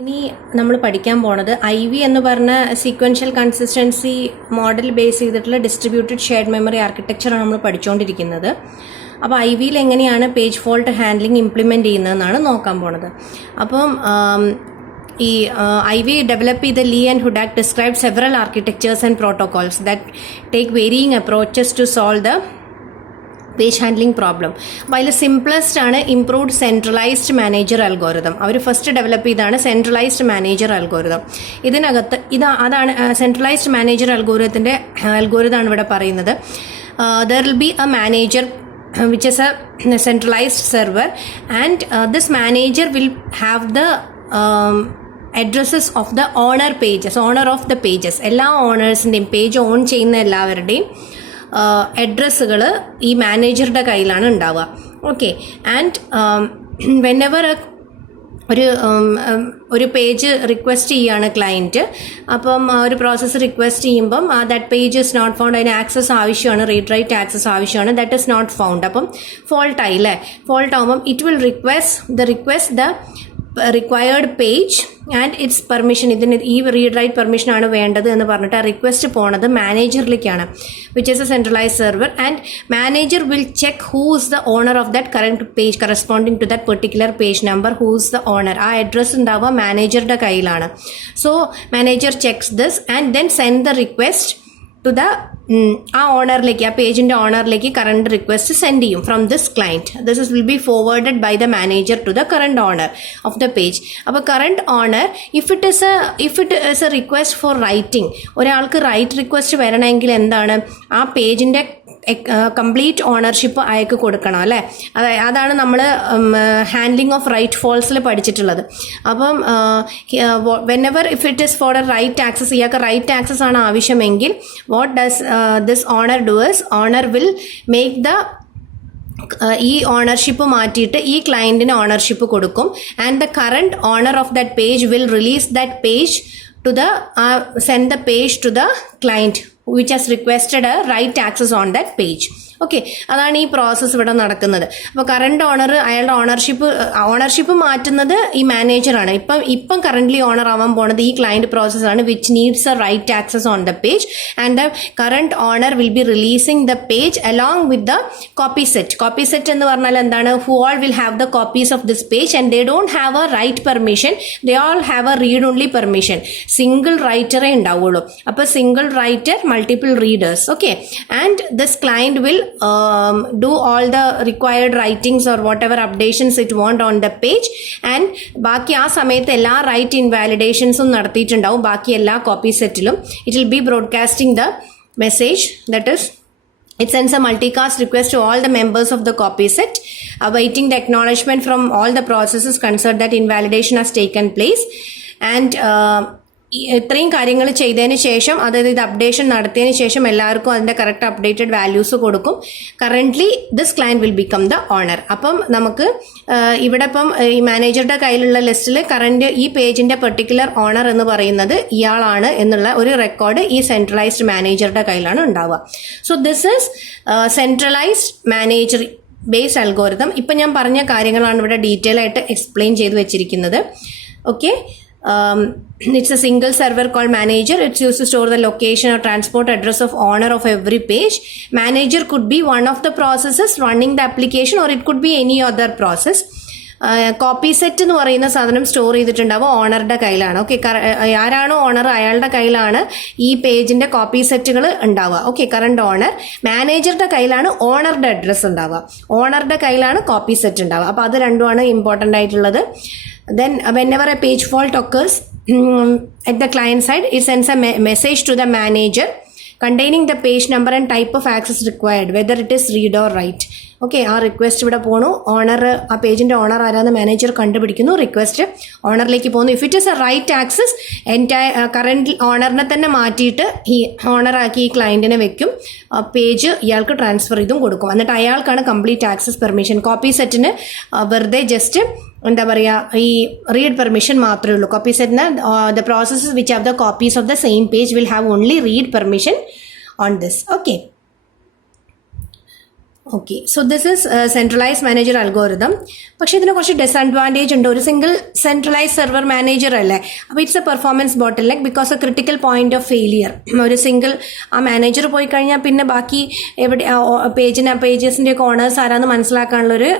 ഇനി നമ്മൾ പഠിക്കാൻ പോണത് IV എന്ന് പറഞ്ഞ സീക്വൻഷ്യൽ കൺസിസ്റ്റൻസി മോഡൽ ബേസ് ചെയ്തിട്ടുള്ള ഡിസ്ട്രിബ്യൂട്ടഡ് ഷെയർഡ് മെമ്മറി ആർക്കിടെക്ചറാണ് നമ്മൾ പഠിച്ചുകൊണ്ടിരിക്കുന്നത്. അപ്പോൾ IVയിൽ എങ്ങനെയാണ് പേജ് ഫോൾട്ട് ഹാൻഡ്ലിംഗ് ഇംപ്ലിമെൻറ്റ് ചെയ്യുന്നതെന്നാണ് നോക്കാൻ പോണത്. അപ്പം ഈ IV ഡെവലപ്പ് ചെയ്ത Li and Hudak describe several architectures and protocols that take varying approaches to solve the page handling problem. അപ്പോൾ അതിൽ സിംപ്ലസ്റ്റ് ആണ് ഇംപ്രൂവ്ഡ് സെൻട്രലൈസ്ഡ് മാനേജർ അൽഗോരിതം. അവർ ഫസ്റ്റ് ഡെവലപ്പ് ചെയ്താണ് സെൻട്രലൈസ്ഡ് മാനേജർ അൽഗോരിതം. ഇതിനകത്ത് അതാണ് സെൻട്രലൈസ്ഡ് മാനേജർ അൽഗോരിതമാണ് ഇവിടെ പറയുന്നത്. There will be A manager which is a centralized server, and this manager will have the addresses of the owner of the pages. എല്ലാ ഓണേഴ്സിൻ്റെയും page on ചെയ്യുന്ന എല്ലാവരുടെയും അഡ്രസ്സുകൾ ഈ മാനേജറുടെ കയ്യിലാണ് ഉണ്ടാവുക. ഓക്കെ, ആൻഡ് വെനെവർ ഒരു പേജ് റിക്വസ്റ്റ് ചെയ്യുകയാണ് ക്ലയൻറ്റ്. അപ്പം ഒരു പ്രോസസ്സ് റിക്വസ്റ്റ് ചെയ്യുമ്പം that page is not found, അതിന് ആക്സസ് ആവശ്യമാണ്, റീഡ് റൈറ്റ് ആക്സസ് ആവശ്യമാണ്, ദാറ്റ് ഇസ് നോട്ട് ഫൗണ്ട്. അപ്പം ഫോൾട്ട് ആയി അല്ലേ? ഫോൾട്ട് ആകുമ്പം it will request the required page and its permission. ഇതിന് ഈ റീഡ് റൈറ്റ് പെർമിഷൻ ആണ് വേണ്ടത് എന്ന് പറഞ്ഞിട്ട് ആ റിക്വസ്റ്റ് പോണത് മാനേജറിലേക്കാണ്, which is a centralised server. And manager will check who is the owner of that current page corresponding to that particular page number. Who is the owner, ആ address ഉണ്ടാവുക മാനേജറുടെ കയ്യിലാണ്. So manager checks this and then send the request to the ആ ഓണറിലേക്ക്, ആ പേജിൻ്റെ ഓണറിലേക്ക് current request send ചെയ്യും from this client. This will be forwarded by the manager to the current owner of the page. അപ്പോൾ current owner if it is a request for writing, ഒരാൾക്ക് write request വരണമെങ്കിൽ എന്താണ്, ആ പേജിൻ്റെ complete ownership അയക്ക് കൊടുക്കണം അല്ലേ? അതാണ് നമ്മൾ ഹാൻഡ്ലിംഗ് ഓഫ് റൈറ്റ് ഫോൾസിൽ പഠിച്ചിട്ടുള്ളത്. അപ്പം whenever if it is for a write access, ഇയാൾക്ക് റൈറ്റ് ആക്സസ് ആണ് ആവശ്യമെങ്കിൽ what does this owner do is, owner will make the ഈ ഓണർഷിപ്പ് മാറ്റിയിട്ട് ഈ ക്ലയൻറ്റിന് ഓണർഷിപ്പ് കൊടുക്കും. And the current owner of that page will release that page to the send the page to the client which has requested a right access on that page. Okay, അതാണ് ഈ process ഇവിടെ നടക്കുന്നത്. അപ്പോൾ current owner അയാളുടെ ownership മാറ്റുന്നത് ഈ മാനേജറാണ്. ഇപ്പം കറൻ്റ്ലി ഓണർ ആവാൻ പോണത് ഈ ക്ലയൻറ്റ് പ്രോസസ്സാണ്, which needs a write access on the page. And the current owner will be releasing the page along with the copy set. Copy set എന്ന് പറഞ്ഞാൽ എന്താണ്, who all will have the copies of this page and they don't have a write permission, they all have a read only permission. Single റൈറ്ററേ ഉണ്ടാവുള്ളൂ. അപ്പോൾ single writer, multiple readers. Okay, and this client will do all the required writings or whatever updations it want on the page, and ബാക്കി ആ സമയത്ത് എല്ലാ right ഇൻവാലിഡേഷൻസും നടത്തിയിട്ടുണ്ടാവും ബാക്കി എല്ലാ കോപ്പി സെറ്റിലും. It will be broadcasting the message, that is it sends a multicast request to all the members of the copy set, awaiting the acknowledgement from all the processes concerned that invalidation has taken place. And ഇത്രയും കാര്യങ്ങൾ ചെയ്തതിന് ശേഷം, അതായത് ഇത് updation നടത്തിയതിന് ശേഷം എല്ലാവർക്കും അതിൻ്റെ കറക്റ്റ് അപ്ഡേറ്റഡ് വാല്യൂസ് കൊടുക്കും. Currently this client will become the owner. അപ്പം നമുക്ക് ഇവിടെ ഇപ്പം ഈ മാനേജറുടെ കയ്യിലുള്ള ലിസ്റ്റിൽ കറൻറ്റ് ഈ പേജിൻ്റെ പെർട്ടിക്കുലർ ഓണർ എന്ന് പറയുന്നത് ഇയാളാണ് എന്നുള്ള ഒരു റെക്കോർഡ് ഈ സെൻട്രലൈസ്ഡ് മാനേജറുടെ കയ്യിലാണ് ഉണ്ടാവുക. So this is centralised manager based algorithm. ഇപ്പം ഞാൻ പറഞ്ഞ കാര്യങ്ങളാണ് ഇവിടെ ഡീറ്റെയിൽ ആയിട്ട് എക്സ്പ്ലെയിൻ ചെയ്ത് വെച്ചിരിക്കുന്നത്. Okay, it's a single server called manager. It's used to store the location or transport address of owner of every page. Manager could be one of the processes running the application, or it could be any other process. Copy set എന്ന് പറയുന്ന സാധനം store ചെയ്തിട്ടുണ്ടാവും ഓണറുടെ കയ്യിലാണ്. Okay, ആരാണോ owner അയാളുടെ കയ്യിലാണ് ഈ പേജിന്റെ കോപ്പി സെറ്റുകൾ ഉണ്ടാവുക. Okay, current owner. മാനേജറുടെ കയ്യിലാണ് ഓണറുടെ അഡ്രസ്സ് ഉണ്ടാവുക, ഓണറുടെ കയ്യിലാണ് കോപ്പി സെറ്റ് ഉണ്ടാവുക. അപ്പോൾ അത് രണ്ടുമാണ് ഇമ്പോർട്ടൻ്റ് ആയിട്ടുള്ളത്. Then whenever a page fault occurs at the client side, it sends a message to the manager containing the page number and type of access required, whether it is read or write. Okay, ആ request ഇവിടെ പോണു. Owner, ആ പേജിൻ്റെ owner ആരാന്ന് manager കണ്ടുപിടിക്കുന്നു, request ഓണറിലേക്ക് പോകുന്നു. If it is a write access, current ഓണറിനെ തന്നെ മാറ്റിയിട്ട് ഈ ഓണറാക്കി ഈ ക്ലയൻറ്റിനെ വെക്കും. പേജ് ഇയാൾക്ക് ട്രാൻസ്ഫർ ചെയ്തും കൊടുക്കും. എന്നിട്ട് അയാൾക്കാണ് കംപ്ലീറ്റ് ആക്സസ് പെർമിഷൻ. കോപ്പി സെറ്റിന് വെറുതെ ജസ്റ്റ് എന്താ പറയുക, ഈ റീഡ് പെർമിഷൻ മാത്രമേ ഉള്ളൂ. കോപ്പി സെറ്റിന് the processes which have the copies of the same page will have only read permission on this. Okay, okay, so this is centralise manager algorithm. പക്ഷേ ഇതിന് കുറച്ച് ഡിസഡ്വാൻറ്റേജ് ഉണ്ട്. ഒരു സിംഗിൾ സെൻട്രലൈസ് സെർവർ മാനേജർ അല്ലേ, അപ്പോൾ it's A performance bottle neck because A critical point of failure. ഒരു single ആ manager പോയി കഴിഞ്ഞാൽ പിന്നെ ബാക്കി എവിടെ പേജസിൻ്റെ ഒക്കെ ഓണേഴ്സ് ആരാന്ന് മനസ്സിലാക്കാനുള്ളൊരു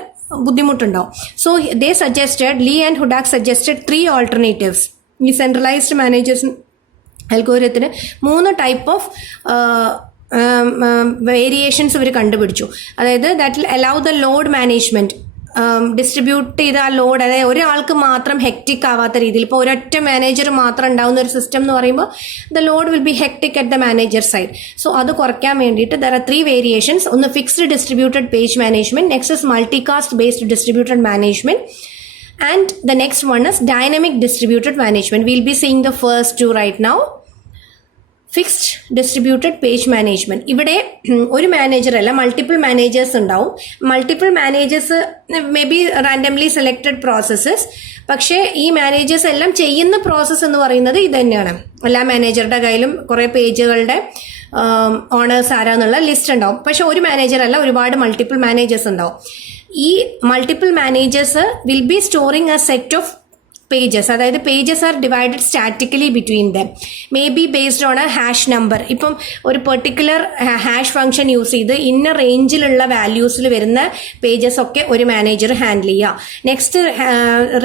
ബുദ്ധിമുട്ടുണ്ടാവും. So they suggested, Li and Hudak suggested 3 alternatives. ഈ സെൻട്രലൈസ്ഡ് മാനേജേഴ്സ് അൽഗോരിതത്തിന് 3 ടൈപ്പ് ഓഫ് വേരിയേഷൻസ് ഇവർ കണ്ടുപിടിച്ചു. അതായത് that will allow the load management, distribute ചെയ്ത ആ ലോഡ്, അതായത് ഒരാൾക്ക് മാത്രം ഹെക്റ്റിക് ആവാത്ത രീതിയിൽ. ഇപ്പോൾ ഒരൊറ്റ മാനേജർ മാത്രം ഉണ്ടാവുന്ന ഒരു സിസ്റ്റം എന്ന് പറയുമ്പോൾ the load will be hectic at the manager side. So അത് കുറയ്ക്കാൻ വേണ്ടിയിട്ട് ദർ ആർ 3 വേരിയേഷൻസ്. ഒന്ന് fixed distributed page management, next is multicast based distributed management, and the next one is dynamic distributed management. We'll be seeing the first 2 right now. Fixed distributed page management. ഇവിടെ ഒരു manager അല്ല, multiple managers ഉണ്ടാവും. Multiple managers may be randomly selected processes. പക്ഷേ ഈ managers എല്ലാം ചെയ്യുന്ന process എന്ന് പറയുന്നത് ഇത് തന്നെയാണ്. എല്ലാ മാനേജറുടെ കയ്യിലും കുറേ പേജുകളുടെ ഓണേഴ്സ് ആരാന്നുള്ള ലിസ്റ്റ് ഉണ്ടാവും. പക്ഷെ ഒരു മാനേജർ അല്ല, ഒരുപാട് മൾട്ടിപ്പിൾ മാനേജേഴ്സ് ഉണ്ടാവും. ഈ multiple managers will be storing a set of pages. അതായത് pages are divided statically between them, may be based on a hash number. ഇപ്പം ഒരു പെർട്ടിക്കുലർ ഹാഷ് ഫംഗ്ഷൻ യൂസ് ചെയ്ത് ഇന്ന റേഞ്ചിലുള്ള വാല്യൂസിൽ വരുന്ന പേജസ് ഒക്കെ ഒരു മാനേജർ ഹാൻഡിൽ ചെയ്യുക. നെക്സ്റ്റ്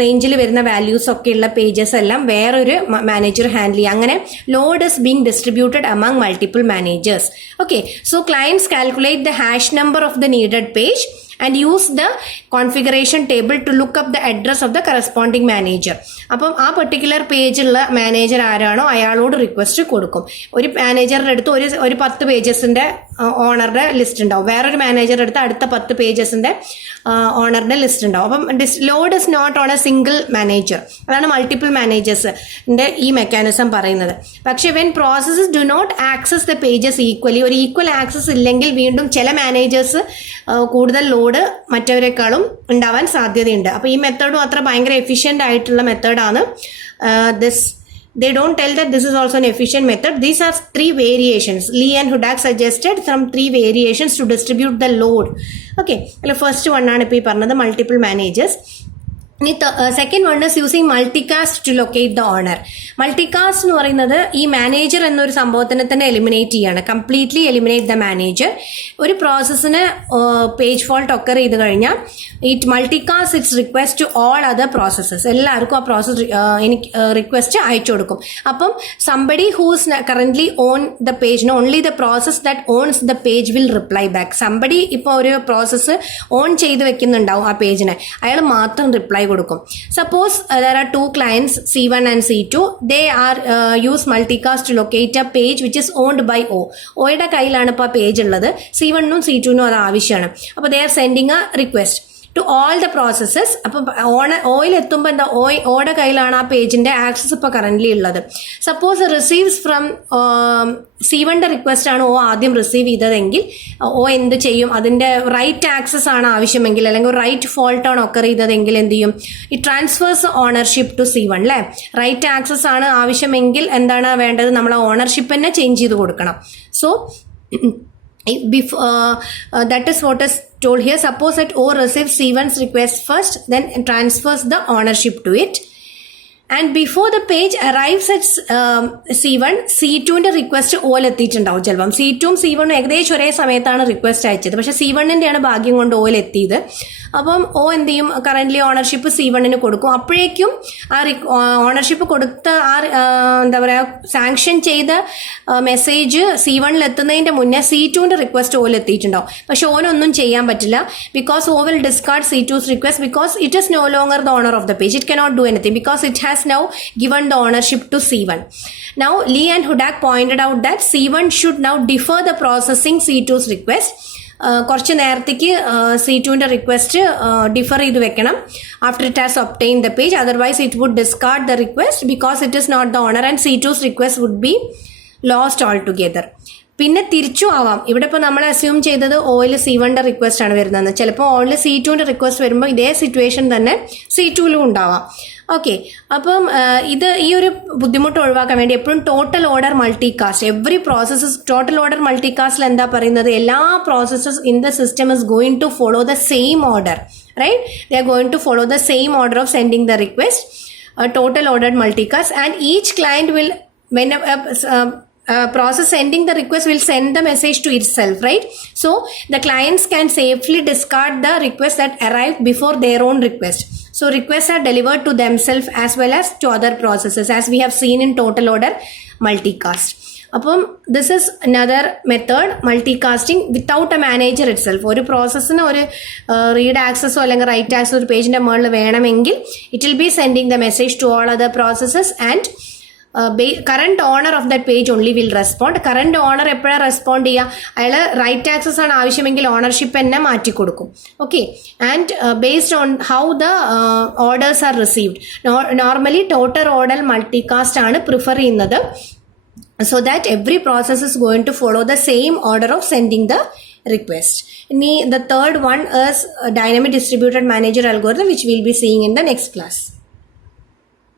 റേഞ്ചിൽ വരുന്ന വാല്യൂസ് ഒക്കെ ഉള്ള പേജസ് എല്ലാം വേറൊരു മാനേജർ ഹാൻഡിൽ ചെയ്യുക. അങ്ങനെ Lord is being distributed among multiple managers. Okay, so clients calculate the hash number of the needed page and use the configuration table to look up the address of the corresponding manager. അപ്പം ആ particular പേജുള്ള manager ആരാണോ അയാളോട് request കൊടുക്കും. ഒരു മാനേജറുടെ അടുത്ത് ഒരു 10 പേജസിന്റെ ഓണറുടെ ലിസ്റ്റ് ഉണ്ടാവും, വേറൊരു മാനേജറുടെ അടുത്ത് അടുത്ത 10 പേജസിന്റെ ഓണറുടെ ലിസ്റ്റ് ഉണ്ടാവും. അപ്പം load is not on a single manager. അതാണ് മൾട്ടിപ്പിൾ മാനേജേഴ്സിന്റെ ഈ മെക്കാനിസം പറയുന്നത്. പക്ഷെ when processes do not access the pages equally, ഒരു ഈക്വൽ ആക്സസ് ഇല്ലെങ്കിൽ വീണ്ടും ചില മാനേജേഴ്സ് കൂടുതൽ ലോഡ് മറ്റവരെക്കാളും ഉണ്ടാവാൻ സാധ്യതയുണ്ട്. അപ്പോൾ ഈ മെത്തേഡും അത്ര ഭയങ്കര എഫിഷ്യൻ്റ് ആയിട്ടുള്ള മെത്തേഡാണ് this. They don't tell that this is also an efficient method. These are 3 variations. Lee and Hudak suggested some 3 variations to distribute the load. Okay, first one ആണ് ഇപ്പോൾ ഈ പറഞ്ഞത് multiple managers. Second one is using multicast to locate the owner. Multicast എന്ന് പറയുന്നത് ഈ manager എന്നൊരു സംഭവത്തിനെ തന്നെ eliminate ചെയ്യാണ്, കംപ്ലീറ്റ്ലി എലിമിനേറ്റ് ദ മാനേജർ. ഒരു പ്രോസസ്സിന് പേജ് ഫോൾട്ട് ഒക്കർ ചെയ്ത് കഴിഞ്ഞാൽ it multicast its request to all other processes. എല്ലാവർക്കും ആ പ്രോസസ് എനിക്ക് റിക്വസ്റ്റ് അയച്ചു കൊടുക്കും. അപ്പം somebody who's currently own the page, only the process that owns the page will reply back. Somebody ഇപ്പോൾ ഒരു പ്രോസസ്സ് ഓൺ ചെയ്ത് വെക്കുന്നുണ്ടാവും ആ പേജിനെ, അയാൾ മാത്രം റിപ്ലൈ കൊടുക്കും. Suppose there are 2 clients C1 and C2. They are use multicast to locate a page which is owned by O. ഓയുടെ കയ്യിലാണ് ഇപ്പോൾ ആ പേജ് ഉള്ളത്, C1നും C2നും അത് ആവശ്യമാണ്. അപ്പോൾ they are sending a request to all the processes. അപ്പം oil എത്തുമ്പോൾ എന്താ ഓയുടെ കയ്യിലാണ് ആ പേജിന്റെ ആക്സസ് ഇപ്പോൾ കറന്റ്ലി ഉള്ളത്. സപ്പോസ് റിസീവ്സ് ഫ്രം C1ന്റെ റിക്വസ്റ്റ് ആണ് ഓ ആദ്യം റിസീവ് ചെയ്തതെങ്കിൽ ഓ എന്ത് ചെയ്യും, അതിന്റെ റൈറ്റ് ആക്സസ് ആണ് ആവശ്യമെങ്കിൽ അല്ലെങ്കിൽ റൈറ്റ് ഫോൾട്ട് ആണ് ഒക്കർ ചെയ്തതെങ്കിൽ എന്ത് ചെയ്യും, ഈ ട്രാൻസ്ഫേഴ്സ് ഓണർഷിപ്പ് ടു C1 അല്ലേ. റൈറ്റ് ആക്സസ് ആണ് ആവശ്യമെങ്കിൽ എന്താണ് വേണ്ടത്, നമ്മൾ ആ ഓണർഷിപ്പ് തന്നെ ചേഞ്ച് ചെയ്ത് കൊടുക്കണം. So that is what is told here. Suppose that O receives C1's request first, then transfers the ownership to it, and before the page arrives at C1, C2ന്റെ റിക്വസ്റ്റ് ഓയിൽ എത്തിയിട്ടുണ്ടാവും. ചിലപ്പം C2ഉം C1ഉം ഏകദേശം ഒരേ സമയത്താണ് റിക്വസ്റ്റ് അയച്ചത്, പക്ഷെ C1ൻ്റെയാണ് ഭാഗ്യം കൊണ്ട് ഓയിൽ എത്തിയത്. അപ്പം ഓ എന്ത് ചെയ്യും, കറന്റ്ലി ഓണർഷിപ്പ് C1ന് കൊടുക്കും. അപ്പോഴേക്കും ആ ഓണർഷിപ്പ് കൊടുത്ത ആ എന്താ പറയുക സാങ്ഷൻ ചെയ്ത മെസ്സേജ് C1ൽ എത്തുന്നതിന്റെ മുന്നേ C2ന്റെ റിക്വസ്റ്റ് ഓയിൽ എത്തിയിട്ടുണ്ടാവും. പക്ഷെ ഓനൊന്നും ചെയ്യാൻ പറ്റില്ല, because O will discard C2's request because it is no longer the owner of the page. It cannot do anything because it has now given the ownership to C1. Now Lee and Hudak pointed out that C1 should now defer the processing C2's request. കുറച്ച് നേരത്തേക്ക് C2ന്റെ request defer ചെയ്ത് വെക്കണം after it has obtain the page. Otherwise it would discard the request because it is not the owner and C2's request would be lost altogether. പിന്നെ തിരിച്ചു ആവാം. ഇവിടെ ഇപ്പോൾ നമ്മൾ അസ്യൂം ചെയ്തത് ഓയിൽ C1ന്റെ റിക്വസ്റ്റ് ആണ് വരുന്നത്. ചിലപ്പോൾ ഓയിൽ C2ന്റെ റിക്വസ്റ്റ് വരുമ്പോൾ ഇതേ സിറ്റുവേഷൻ തന്നെ C2ലും ഉണ്ടാവാം. ഓക്കെ, അപ്പം ഇത് ഈ ഒരു ബുദ്ധിമുട്ട് ഒഴിവാക്കാൻ വേണ്ടി എപ്പോഴും total order multicast, every processes total order മൾട്ടികാസ്റ്റിൽ എന്താ പറയുന്നത്, എല്ലാ processes in the system is going to follow the same order, right? They are going to follow the same order of sending the request, total ordered multicast, and each client will, when process sending the request, will send the message to itself, right? So the clients can safely discard the request that arrived before their own request. So requests are delivered to themselves as well as to other processes, as we have seen in total order multicast. അപ്പം this is another method, multicasting without a manager itself. ഒരു പ്രോസസ്സിന് ഒരു read ആക്സസോ അല്ലെങ്കിൽ right ആക്സസോ ഒരു പേജിന്റെ മുകളിൽ വേണമെങ്കിൽ it will be sending the message to all other processes and current owner of that page only will respond. Current owner എപ്പോഴാണ് respond ചെയ്യുക? അയാൾ റൈറ്റ് ആക്സസ് ആണ് ആവശ്യമെങ്കിൽ ഓണർഷിപ്പ് തന്നെ മാറ്റി കൊടുക്കും. Okay, and based on how the orders are received. Normally total order multicast ആണ് prefer ചെയ്യുന്നത്, so that every process is going to follow the same order of sending the request. The third one is dynamic distributed manager algorithm, which we'll be seeing in the next class.